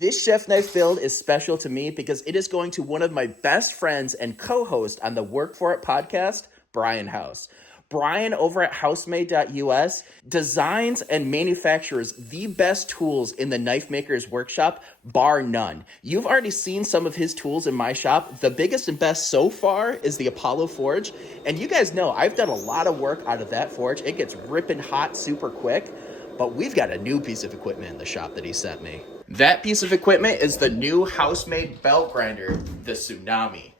This chef knife build is special to me because it is going to one of my best friends and co-host on the Work For It podcast, Brian House. Brian over at housemade.us designs and manufactures the best tools in the knife maker's workshop, bar none. You've already seen some of his tools in my shop. The biggest and best so far is the Apollo Forge. And you guys know I've done a lot of work out of that forge. It gets ripping hot super quick. But we've got a new piece of equipment in the shop that he sent me. That piece of equipment is the new house-made belt grinder, the Tsunami.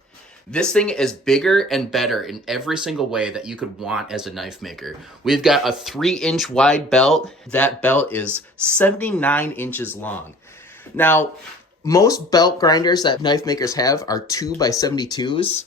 This thing is bigger and better in every single way that you could want as a knife maker. We've got a 3-inch wide belt. That belt is 79 inches long. Now, most belt grinders that knife makers have are 2x72s.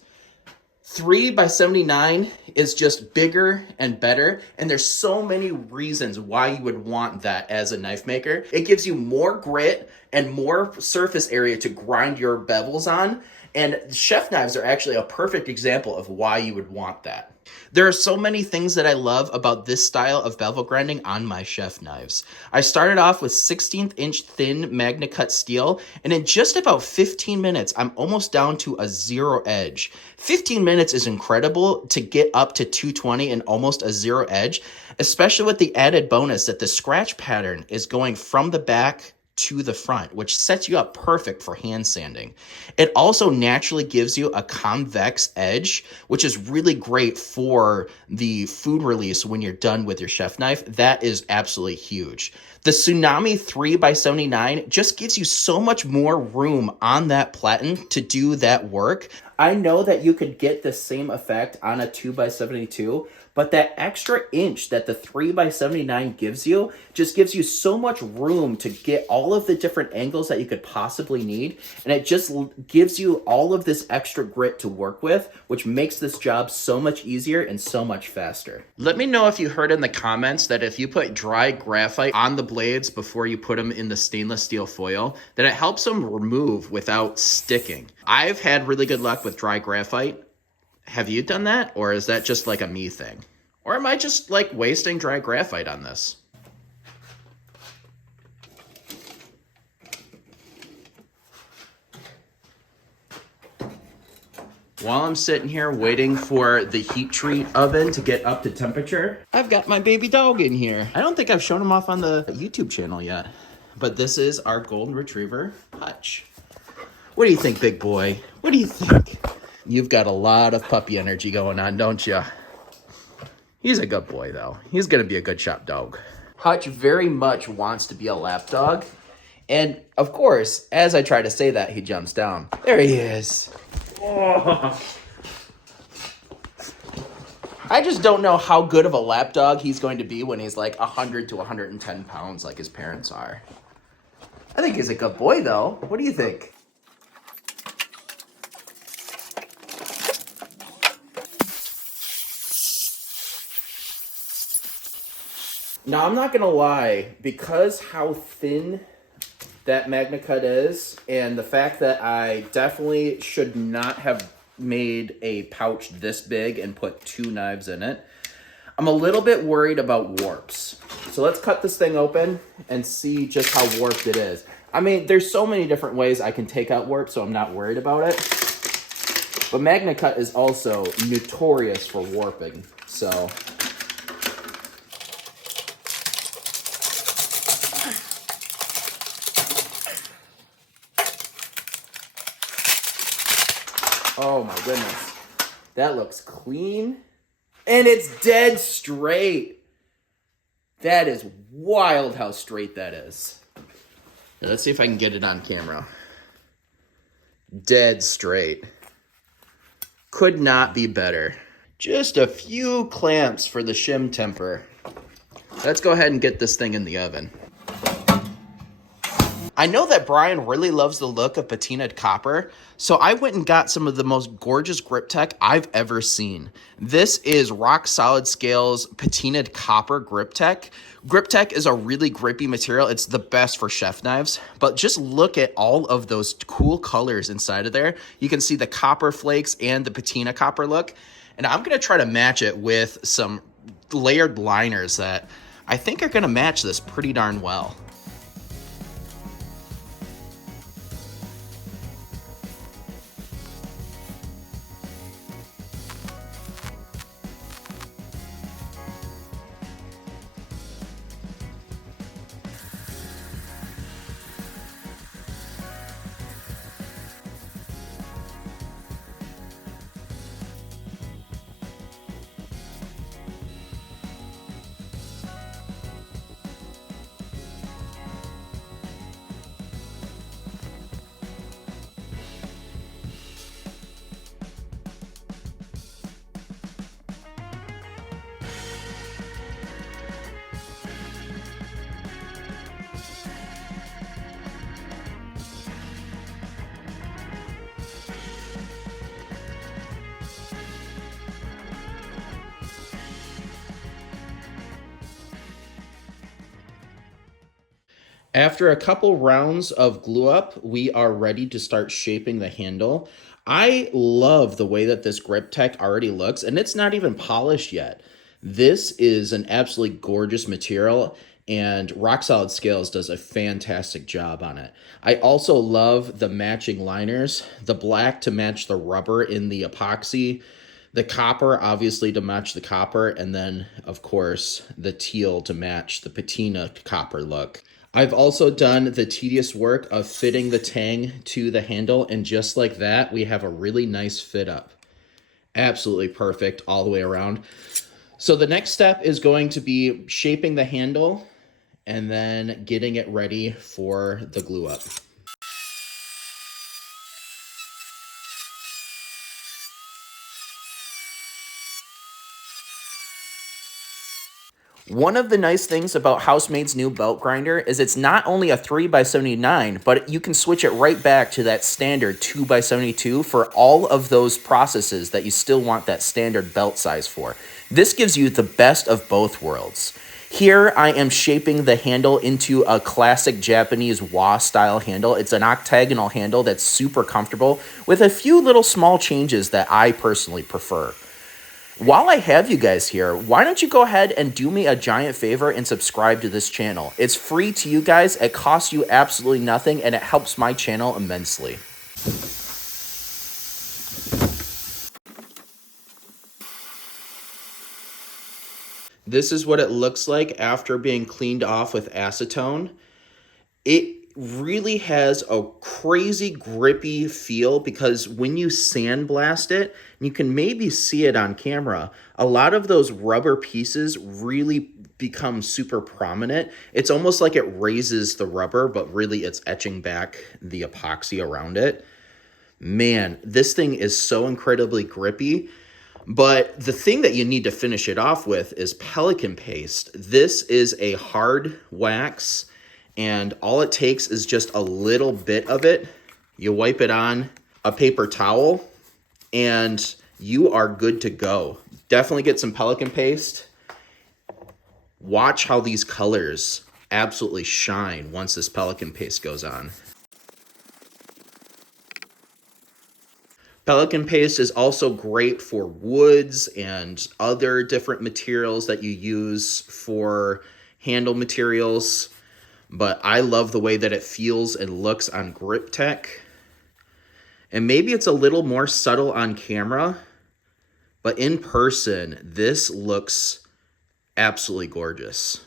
3x79 is just bigger and better, and there's so many reasons why you would want that as a knife maker. It gives you more grit and more surface area to grind your bevels on, and chef knives are actually a perfect example of why you would want that. There are so many things that I love about this style of bevel grinding on my chef knives. I started off with 16th inch thin Magna Cut steel, and in just about 15 minutes, I'm almost down to a 0 edge. 15 minutes is incredible to get up to 220 and almost a 0 edge, especially with the added bonus that the scratch pattern is going from the back to the front, which sets you up perfect for hand sanding. It also naturally gives you a convex edge, which is really great for the food release when you're done with your chef knife. That is absolutely huge. The Tsunami 3x79 just gives you so much more room on that platen to do that work. I know that you could get the same effect on a 2x72, but that extra inch that the 3x79 gives you just gives you so much room to get all of the different angles that you could possibly need. And it just gives you all of this extra grit to work with, which makes this job so much easier and so much faster. Let me know if you heard in the comments that if you put dry graphite on the blades before you put them in the stainless steel foil, that it helps them remove without sticking. I've had really good luck with dry graphite. Have you done that? Or is that just like a me thing? Or am I just like wasting dry graphite on this? While I'm sitting here waiting for the heat treat oven to get up to temperature, I've got my baby dog in here. I don't think I've shown him off on the YouTube channel yet, but this is our golden retriever, Hutch. What do you think, big boy? What do you think? You've got a lot of puppy energy going on, don't you? He's a good boy, though. He's going to be a good shop dog. Hutch very much wants to be a lap dog. And, of course, as I try to say that, he jumps down. There he is. Oh. I just don't know how good of a lap dog he's going to be when he's like 100 to 110 pounds like his parents are. I think he's a good boy, though. What do you think? Now, I'm not going to lie, because how thin that Magna Cut is, and the fact that I definitely should not have made a pouch this big and put 2 knives in it, I'm a little bit worried about warps. So let's cut this thing open and see just how warped it is. I mean, there's so many different ways I can take out warp, so I'm not worried about it. But Magna Cut is also notorious for warping, so... Oh my goodness. That looks clean. And it's dead straight. That is wild how straight that is. Now, let's see if I can get it on camera. Dead straight. Could not be better. Just a few clamps for the shim temper. Let's go ahead and get this thing in the oven. I know that Brian really loves the look of patinaed copper, so I went and got some of the most gorgeous grip tech I've ever seen. This is Rock Solid Scales patinaed copper grip tech. Grip tech is a really grippy material. It's the best for chef knives, but just look at all of those cool colors inside of there. You can see the copper flakes and the patina copper look, and I'm going to try to match it with some layered liners that I think are going to match this pretty darn well. After a couple rounds of glue up, we are ready to start shaping the handle. I love the way that this grip tech already looks, and it's not even polished yet. This is an absolutely gorgeous material, and Rock Solid Scales does a fantastic job on it. I also love the matching liners, the black to match the rubber in the epoxy, the copper obviously to match the copper, and then of course the teal to match the patina copper look. I've also done the tedious work of fitting the tang to the handle, and just like that, we have a really nice fit up. Absolutely perfect all the way around. So the next step is going to be shaping the handle and then getting it ready for the glue up. One of the nice things about Housemaid's new belt grinder is it's not only a 3x79, but you can switch it right back to that standard 2x72 for all of those processes that you still want that standard belt size for. This gives you the best of both worlds. Here I am shaping the handle into a classic Japanese wa style handle. It's an octagonal handle that's super comfortable with a few little small changes that I personally prefer. While I have you guys here, why don't you go ahead and do me a giant favor and subscribe to this channel? It's free to you guys, it costs you absolutely nothing, and it helps my channel immensely. This is what it looks like after being cleaned off with acetone. It really has a crazy grippy feel because when you sandblast it, you can maybe see it on camera, a lot of those rubber pieces really become super prominent. It's almost like it raises the rubber, but really it's etching back the epoxy around it. Man, this thing is so incredibly grippy. But the thing that you need to finish it off with is pelican paste. This is a hard wax, and all it takes is just a little bit of it. You wipe it on a paper towel, and you are good to go. Definitely get some pelican paste. Watch how these colors absolutely shine once this pelican paste goes on. Pelican paste is also great for woods and other different materials that you use for handle materials, but I love the way that it feels and looks on Grip Tech. And maybe it's a little more subtle on camera, but in person, this looks absolutely gorgeous.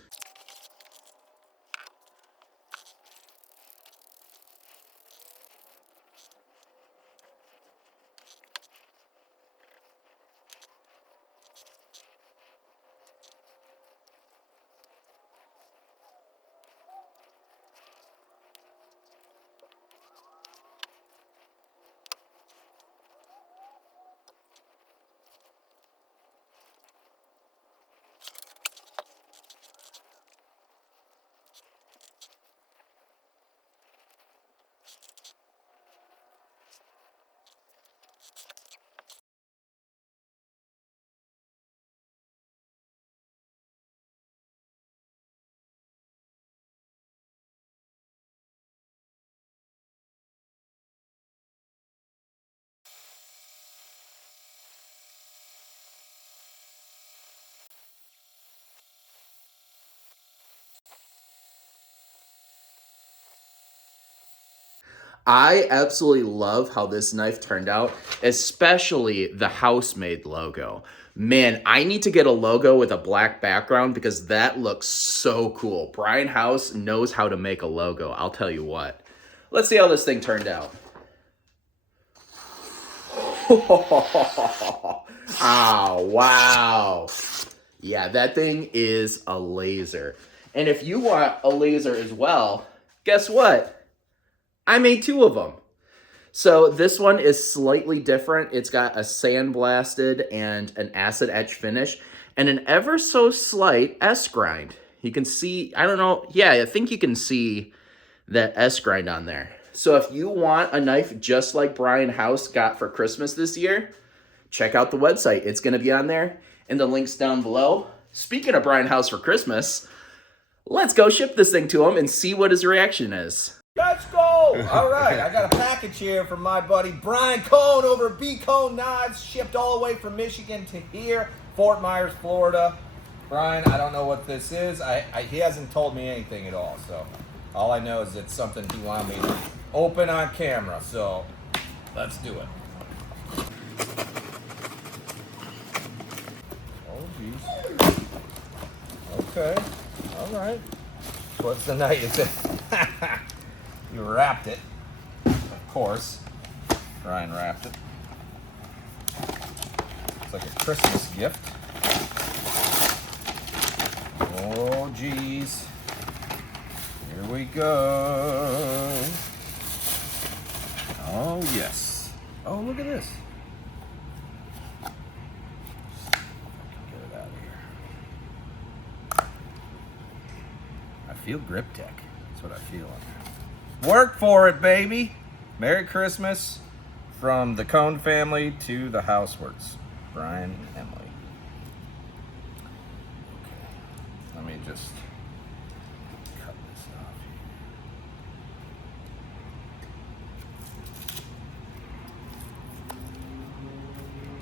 I absolutely love how this knife turned out, especially the Housemaid logo. Man, I need to get a logo with a black background because that looks so cool. Brian House knows how to make a logo, I'll tell you what. Let's see how this thing turned out. Oh, wow. Yeah, that thing is a laser. And if you want a laser as well, guess what? I made two of them. So this one is slightly different. It's got a sandblasted and an acid etch finish and an ever so slight S-grind. You can see, I don't know, yeah, I think you can see that S-grind on there. So if you want a knife just like Brian House got for Christmas this year, check out the website. It's going to be on there and the link's down below. Speaking of Brian House for Christmas, let's go ship this thing to him and see what his reaction is. Let's go! All right, I got a package here from my buddy Brian Cohn over at B Cohn Knives, shipped all the way from Michigan to here, Fort Myers, Florida. Brian, I don't know what this is. He hasn't told me anything at all, so all I know is it's something he wanted me to open on camera, so let's do it. Oh, geez. Okay, all right. What's the night? You wrapped it, of course. Brian wrapped it. It's like a Christmas gift. Oh, geez. Here we go. Oh, yes. Oh, look at this. Get it out of here. I feel grip tech. That's what I feel on there. Work for it, baby. Merry Christmas from the Cohn family to the Houseworks. Brian and Emily. Okay. Let me just cut this off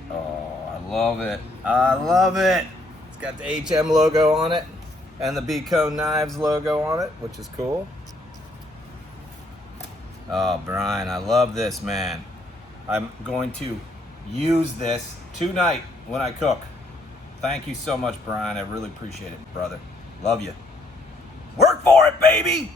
here. Oh, I love it. I love it. It's got the HM logo on it and the B Cohn Knives logo on it, which is cool. Oh, Brian, I love this, man. I'm going to use this tonight when I cook. Thank you so much, Brian. I really appreciate it, brother. Love you. Work for it, baby!